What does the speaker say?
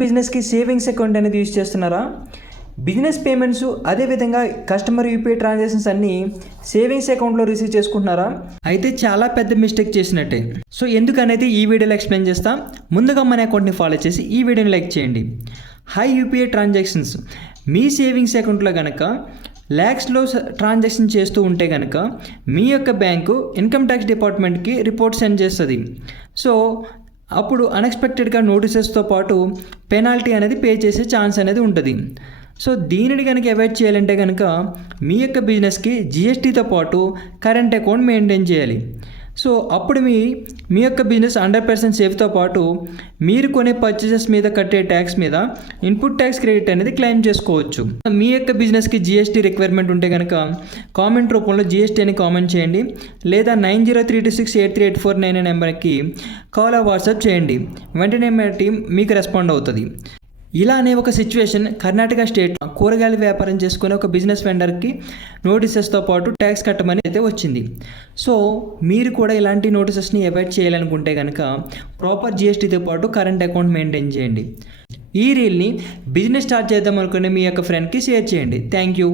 బిజినెస్కి savings account అనేది use చేస్తున్నారా? బిజినెస్ పేమెంట్స్ అదేవిధంగా కస్టమర్ యూపీఐ ట్రాన్సాక్షన్స్ అన్నీ సేవింగ్స్ అకౌంట్లో రిసీవ్ చేసుకుంటున్నారా? అయితే చాలా పెద్ద మిస్టేక్ చేసినట్టే. సో ఎందుకనేది ఈ వీడియోలో ఎక్స్ప్లెయిన్ చేస్తాం. ముందుగా మన అకౌంట్ని ఫాలో చేసి ఈ వీడియోని లైక్ చేయండి. హై యూపీఐ ట్రాన్సాక్షన్స్ మీ సేవింగ్స్ అకౌంట్లో కనుక ల్యాక్స్లో ట్రాన్సాక్షన్ చేస్తూ ఉంటే కనుక మీ యొక్క బ్యాంకు ఇన్కమ్ ట్యాక్స్ డిపార్ట్మెంట్కి రిపోర్ట్ సెండ్ చేస్తుంది. సో అప్పుడు అన్ఎక్స్పెక్టెడ్గా నోటీసెస్తో పాటు పెనాల్టీ అనేది పే చేసే ఛాన్స్ అనేది ఉంటుంది. సో దీనిని కనుక అవాయిడ్ చేయాలంటే కనుక మీ యొక్క బిజినెస్కి జిఎస్టీతో పాటు కరెంట్ అకౌంట్ మెయింటైన్ చేయాలి. సో అప్పుడు మీ యొక్క బిజినెస్ 100% సేఫ్తో పాటు మీరు కొనే పర్చేసెస్ మీద కట్టే ట్యాక్స్ మీద ఇన్పుట్ ట్యాక్స్ క్రెడిట్ అనేది క్లెయిమ్ చేసుకోవచ్చు. మీ యొక్క బిజినెస్కి జిఎస్టీ రిక్వైర్మెంట్ ఉంటే కనుక కామెంట్ రూపంలో జిఎస్టీ అని కామెంట్ చేయండి, లేదా 9032683849 నెంబర్కి కాల్ వాట్సాప్ చేయండి. వెంటనే మా టీం మీకు రెస్పాండ్ అవుతుంది. ఇలానే ఒక సిచ్యువేషన్ కర్ణాటక స్టేట్ కూరగాయల వ్యాపారం చేసుకునే ఒక బిజినెస్ వెండర్కి నోటీసెస్తో పాటు ట్యాక్స్ కట్టమని అయితే వచ్చింది. సో మీరు కూడా ఇలాంటి నోటీసెస్ని అవాయిడ్ చేయాలనుకుంటే కనుక ప్రాపర్ జిఎస్టీతో పాటు కరెంట్ అకౌంట్ మెయింటైన్ చేయండి. ఈ రీల్ని బిజినెస్ స్టార్ట్ చేద్దాం అనుకునే మీ యొక్క ఫ్రెండ్కి షేర్ చేయండి. Thank you.